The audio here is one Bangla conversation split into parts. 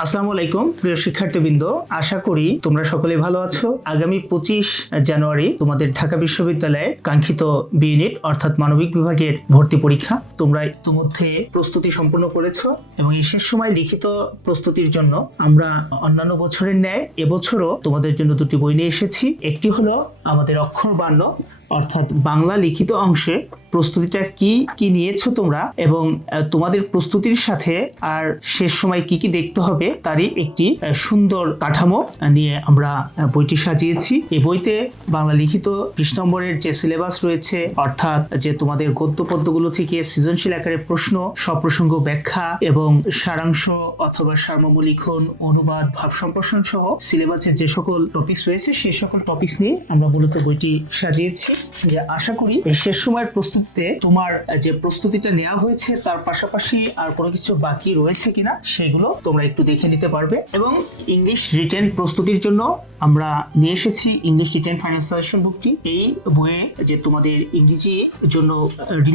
আসসালামু আলাইকুম প্রিয় শিক্ষার্থীবৃন্দ, আশা করি তোমরা সকলে ভালো আছো। আগামী 25 জানুয়ারি তোমাদের ঢাকা বিশ্ববিদ্যালয়ে কাঙ্ক্ষিত বি ইউনিট অর্থাৎ মানবিক বিভাগের ভর্তি পরীক্ষা। তোমরা ইতিমধ্যে প্রস্তুতি সম্পন্ন করেছো এবং এই শেষ সময় লিখিত প্রস্তুতির জন্য আমরা অন্যান্য বছরের ন্যায় এবছরও তোমাদের জন্য দুটি বই নিয়ে এসেছি। একটি হলো আমাদের অক্ষর বান্য অর্থাৎ বাংলা লিখিত অংশে প্রস্তুতিটা কি নিয়েছো তোমরা এবং তোমাদের প্রস্তুতির সাথে আর শেষ সময় কি দেখতে হবে তারই একটি সুন্দর কাঠামো নিয়ে আমরা বইটি সাজিয়েছি। এই বইতে বাংলা লিখিত 20 নম্বরের যে সিলেবাস রয়েছে অর্থাৎ যে তোমাদের গদ্য পদ্যগুলো থেকে সৃজনশীল আকারে প্রশ্ন, সপ্রসঙ্গ ব্যাখ্যা এবং সারাংশ অথবা সারমর্ম লিখন, অনুবাদ, ভাব সম্প্রসারণ সহ সিলেবাসের যে সকল টপিকস রয়েছে সেই সকল টপিকস নিয়ে আমরা মূলত বইটি সাজিয়েছি। যে আশা করি এই শেষ সময়ের প্রস্তুতিতে তোমার যে প্রস্তুতিটা নেওয়া হয়েছে তার পাশাপাশি আর কোনো কিছু বাকি রয়েছে কিনা সেগুলো তোমরা একটু দেখে নিতে পারবে। এবং ইংলিশ রিটেন প্রস্তুতির জন্য আমরা নিয়ে এসেছি ইংলিশ রিটেন ফাইনাল সাজেশন বুকটি। এই বইয়ে যে তোমাদের ইংরেজি জন্য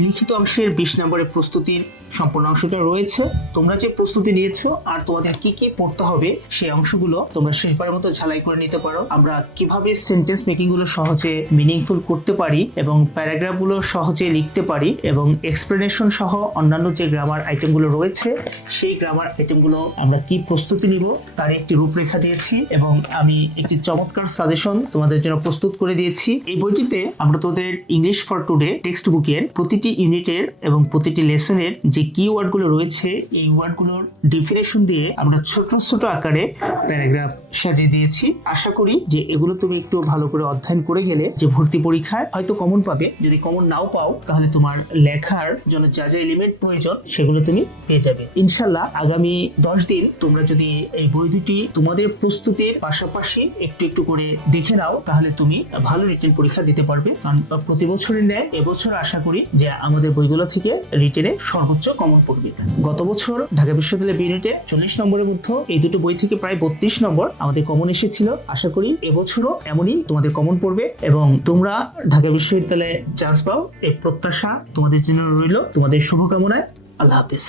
লিখিত অংশের 20 নম্বরের প্রস্তুতির সম্পূর্ণ অংশটা রয়েছে। তোমরা যে প্রস্তুতি নিয়েছো আর তোমাদের কি পড়তে হবে সেই অংশগুলো তোমরা শেষবারের মতো ঝালাই করে নিতে পারো। আমরা কিভাবে সেন্টেন্স মেকিং গুলো সহজে মিনিংফুল করতে পারি এবং প্যারাগ্রাফ গুলো সহজে লিখতে পারি এবং এক্সপ্লেনেশন সহ অন্যান্য যে গ্রামার আইটেম গুলো রয়েছে সেই গ্রামার আইটেম গুলো আমরা কি প্রস্তুতি নিব তার একটি রূপরেখা দিয়েছি এবং আমি একটি চমৎকার সাজেশন তোমাদের জন্য প্রস্তুত করে দিয়েছি। এই বইটিতে আমরা তোমাদের ইংলিশ ফর টুডে টেক্সট বুকের প্রতিটি ইউনিটের এবং প্রতিটি লেসনের যে কিওয়ার্ড গুলো রয়েছে এই ওয়ার্ড গুলোর ডেফিনেশন দিয়ে আমরা ছোট ছোট আকারে প্যারাগ্রাফ সাজিয়ে দিয়েছি। আশা করি যে এগুলো তুমি একটু ভালো করে অধ্যয়ন করে গেলে যে ভর্তি পরীক্ষায় হয়তো কমন পাবে, যদি কমন নাও পাও তাহলে তোমার লেখার জন্য যা যা এলিমেন্ট প্রয়োজন সেগুলো তুমি পেয়ে যাবে ইনশাল্লাহ। আগামী 10 দিন তোমরা যদি এই বই দুটি তোমাদের প্রস্তুতির পাশাপাশি একটু একটু করে দেখে নাও তাহলে তুমি ভালো রিটেন পরীক্ষা দিতে পারবে। কারণ প্রতি বছরের ন্যায় এবছর আশা করি যে আমাদের বইগুলো থেকে রিটেনে সর্বোচ্চ কমন পড়বে। গত বছর ঢাকা বিশ্ববিদ্যালয় বি ইউনিটে 40 নম্বরের মধ্যে এই দুটো বই থেকে প্রায় 32 নম্বর আমাদের কমন এসেছিল। আশা করি এবছরও এমনই তোমাদের কমন পড়বে এবং তোমরা ঢাকা বিশ্ববিদ্যালয়ে চান্স পাও এই প্রত্যাশা তোমাদের জন্য রইল। তোমাদের শুভকামনায়। আল্লাহ হাফেজ।